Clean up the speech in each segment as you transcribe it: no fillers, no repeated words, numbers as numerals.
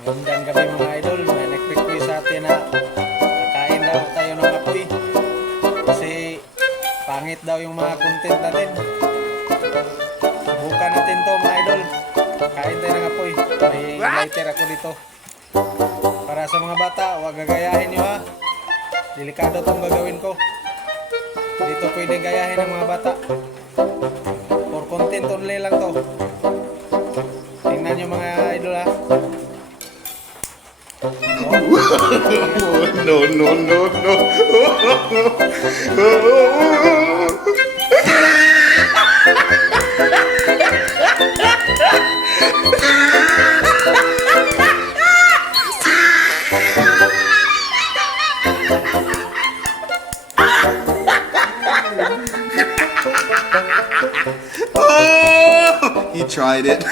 Magandang gabi mga idol. May nag-request sa atin na kakain daw tayo ng apoy. Kasi pangit daw yung mga content natin. Subukan natin to mga idol. Kain tayo ng apoy. May lighter ako dito. Para sa mga bata, huwag gagayahin nyo ha. Delikado tong gagawin ko. Dito pwede gayahin ng mga bata. For content only lang to. Tingnan nyo mga idol ha. No, no, no, no. Oh, he tried it.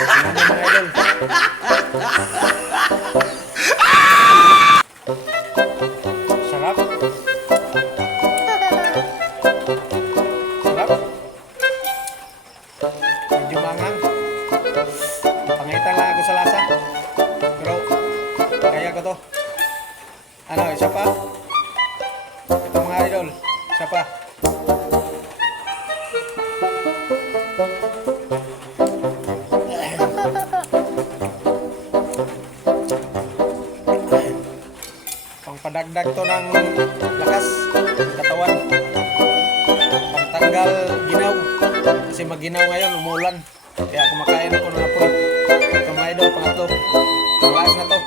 Sarap. Sarap. Medyo manghang. Pangitan lang ako sa lasa. Pero kaya ko to. Ano, isa pa? Ito mga idol. Isa pa. Pangpadagdag to ng lakas katawan, pangtanggal ginaw kasi maginaw ngayon, umulan, kaya kumakain ako ng apoy. Ito mga idol, pangatlo, ang lakas na to.